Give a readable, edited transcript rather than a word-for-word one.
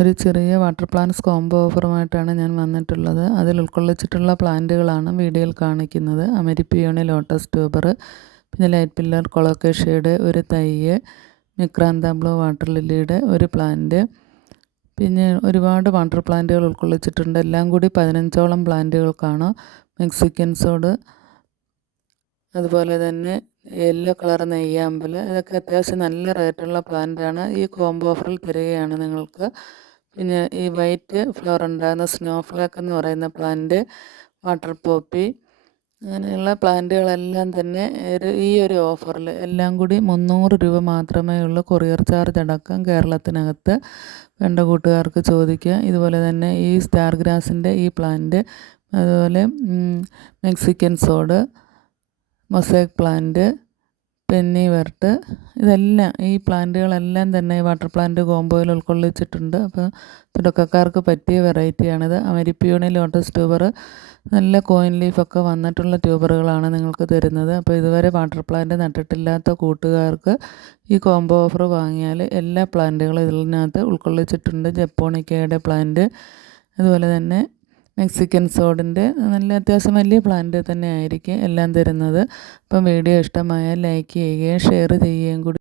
ഒരു ചെറിയ water plants combo ഓഫറുമായിട്ടാണ് ഞാൻ വന്നിട്ടുള്ളത്. അതിൽ ഉൾക്കൊള്ളിച്ചിട്ടുള്ള പ്ലാന്റുകളാണ് വീഡിയോയിൽ കാണിക്കുന്നത്. അമരിപ്പിയോണി ലോട്ടസ് ട്യൂബർ, പിന്നെ ലൈറ്റ് പില്ലർ കൊളോക്കേഷ്യയുടെ ഒരു തൈയ്, മിക്രാന്ത ബ്ലൂ വാട്ടർ ലില്ലിയുടെ ഒരു പ്ലാന്റ്, പിന്നെ ഒരുപാട് വാട്ടർ പ്ലാന്റുകൾ ഉൾക്കൊള്ളിച്ചിട്ടുണ്ട്. എല്ലാം കൂടി 15ഓളം പ്ലാന്റുകൾക്കാണ്. മെക്സിക്കൻ സോഡ്, അതുപോലെ തന്നെ യെല്ലോ കളർ നെയ്യാമ്പൽ, ഇതൊക്കെ അത്യാവശ്യം നല്ല റേറ്റുള്ള പ്ലാന്റാണ്. ഈ കോംബോ ഓഫറിൽ തരികയാണ് നിങ്ങൾക്ക്. പിന്നെ ഈ വൈറ്റ് ഫ്ലവർ ഉണ്ടാകുന്ന സ്നോ ഫ്ലാക്ക് എന്ന് പറയുന്ന പ്ലാന്റ്, വാട്ടർ പോപ്പി, അങ്ങനെയുള്ള പ്ലാന്റുകളെല്ലാം തന്നെ ഈ ഒരു ഓഫറിൽ എല്ലാം കൂടി 300 രൂപ മാത്രമേ ഉള്ളൂ. കൊറിയർ ചാർജ് അടക്കം കേരളത്തിനകത്ത്. വേണ്ട കൂട്ടുകാർക്ക് ചോദിക്കുക. ഇതുപോലെ തന്നെ ഈ സ്റ്റാർ ഗ്രാസിൻ്റെ ഈ പ്ലാന്റ്, അതുപോലെ മെക്സിക്കൻ സോഡ്, മൊസൈക്ക് പ്ലാന്റ്, പെന്നി വെർട്ട്, ഇതെല്ലാം ഈ പ്ലാന്റുകളെല്ലാം തന്നെ വാട്ടർ പ്ലാന്റ് കോംബോയിൽ ഉൾക്കൊള്ളിച്ചിട്ടുണ്ട്. അപ്പോൾ തുടക്കക്കാർക്ക് പറ്റിയ വെറൈറ്റിയാണിത്. അമരിപ്പിയോണി ലോട്ടസ് ട്യൂബർ നല്ല കോയിൻ ലീഫൊക്കെ വന്നിട്ടുള്ള ട്യൂബറുകളാണ് നിങ്ങൾക്ക് തരുന്നത്. അപ്പോൾ ഇതുവരെ വാട്ടർ പ്ലാന്റ് നട്ടിട്ടില്ലാത്ത കൂട്ടുകാർക്ക് ഈ കോംബോ ഓഫർ വാങ്ങിയാൽ എല്ലാ പ്ലാന്റുകളും ഇതിനകത്ത് ഉൾക്കൊള്ളിച്ചിട്ടുണ്ട്. ജപ്പോണിക്കയുടെ പ്ലാന്റ്, അതുപോലെ തന്നെ മെക്സിക്കൻ സോഡിൻ്റെ നല്ല അത്യാവശ്യം വലിയ പ്ലാന്റ് തന്നെ ആയിരിക്കും എല്ലാം തരുന്നത്. അപ്പം വീഡിയോ ഇഷ്ടമായാൽ ലൈക്ക് ചെയ്യുകയും ഷെയർ ചെയ്യുകയും കൂടി